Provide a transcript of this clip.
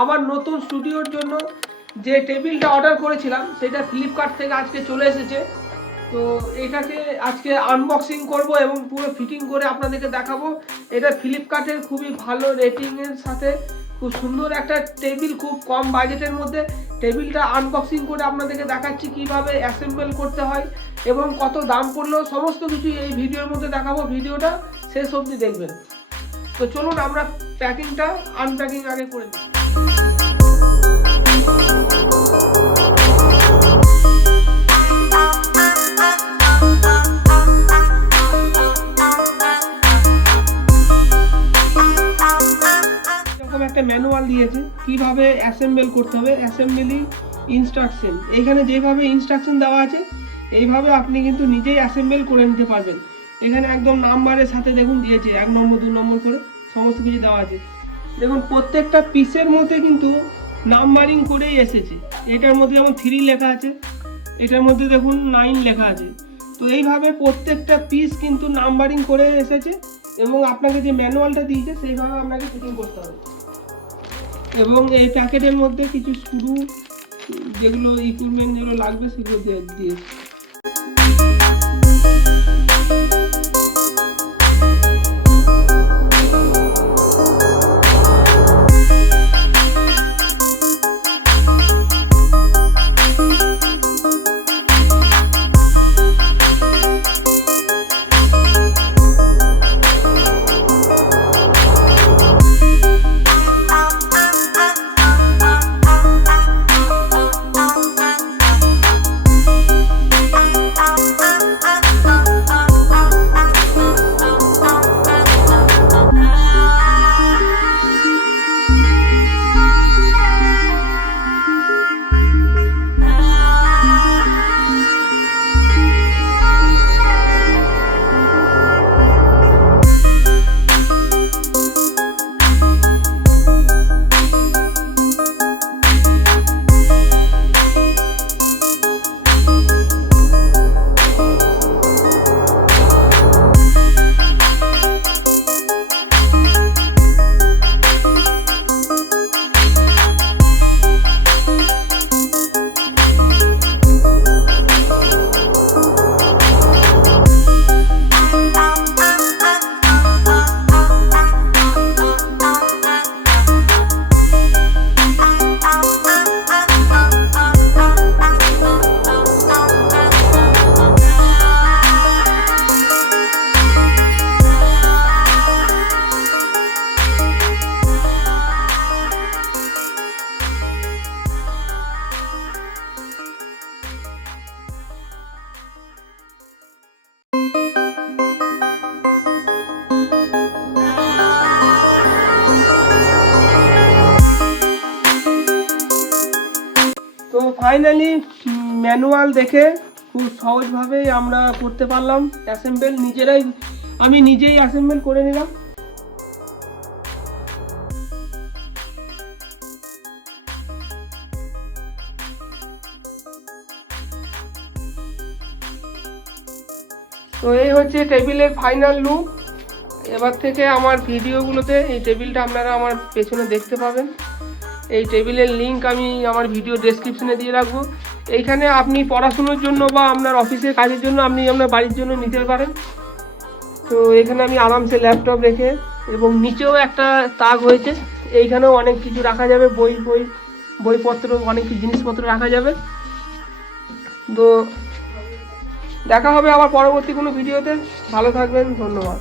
আমার নতুন স্টুডিওর জন্য যে টেবিলটা অর্ডার করেছিলাম সেটা ফ্লিপকার্ট থেকে আজকে চলে এসেছে। তো এটাকে আজকে আনবক্সিং করব এবং পুরো ফিটিং করে আপনাদেরকে দেখাবো। এটা ফ্লিপকার্টের খুবই ভালো রেটিংয়ের সাথে খুব সুন্দর একটা টেবিল, খুব কম বাজেটের মধ্যে। টেবিলটা আনবক্সিং করে আপনাদেরকে দেখাচ্ছি কিভাবে অ্যাসেম্বল করতে হয় এবং কত দাম পড়লো, সমস্ত কিছু এই ভিডিওর মধ্যে দেখাবো। ভিডিওটা শেষ অবধি দেখবেন। তো চলুন আমরা প্যাকিংটা আনপ্যাকিং আগে করে নিই। একটা ম্যানুয়াল দিয়েছে কিভাবে অ্যাসেম্বল করতে হবে, অ্যাসেম্বলি ইনস্ট্রাকশন। এখানে যেভাবে ইনস্ট্রাকশন দেওয়া আছে এইভাবে আপনি কিন্তু নিজেই অ্যাসেম্বল করে নিতে পারবেন। এখানে একদম নাম্বারের সাথে দেখুন দিয়েছে 1 নম্বর 2 নম্বর করে সমস্ত কিছু দেওয়া আছে। দেখুন প্রত্যেকটা পিসের মধ্যে কিন্তু নাম্বারিং করেই এসেছে। এটার মধ্যে যেমন 3 লেখা আছে, এটার মধ্যে দেখুন 9 লেখা আছে। তো এইভাবে প্রত্যেকটা পিস কিন্তু নাম্বারিং করে এসেছে এবং আপনাকে যে ম্যানুয়ালটা দিয়েছে সেইভাবে আপনাকে ফিটিং করতে হবে। এবং এই প্যাকেটের মধ্যে কিছু স্ক্রু, যেগুলো ইকুইপমেন্ট যেগুলো লাগবে সেগুলো দিয়েছে। তো ফাইনালি ম্যানুয়াল দেখে খুব সহজভাবেই আমরা করতে পারলাম অ্যাসেম্বল। আমি নিজেই অ্যাসেম্বল করে নিলাম। তো এই হচ্ছে টেবিলের ফাইনাল লুক। এবার থেকে আমার ভিডিওগুলোতে এই টেবিলটা আপনারা আমার পেছনে দেখতে পাবেন। এই টেবিলের লিঙ্ক আমি আমার ভিডিও ডেসক্রিপশনে দিয়ে রাখবো। এইখানে আপনি পড়াশুনোর জন্য বা আপনার অফিসের কাজের জন্য আপনি আপনার বাড়ির জন্য নিতে পারেন। তো এখানে আমি আরামসে ল্যাপটপ রেখে, এবং নিচেও একটা তাক হয়েছে, এইখানেও অনেক কিছু রাখা যাবে, বইপত্র, অনেক কিছু জিনিসপত্র রাখা যাবে। তো দেখা হবে আবার পরবর্তী কোনো ভিডিওতে। ভালো থাকবেন, ধন্যবাদ।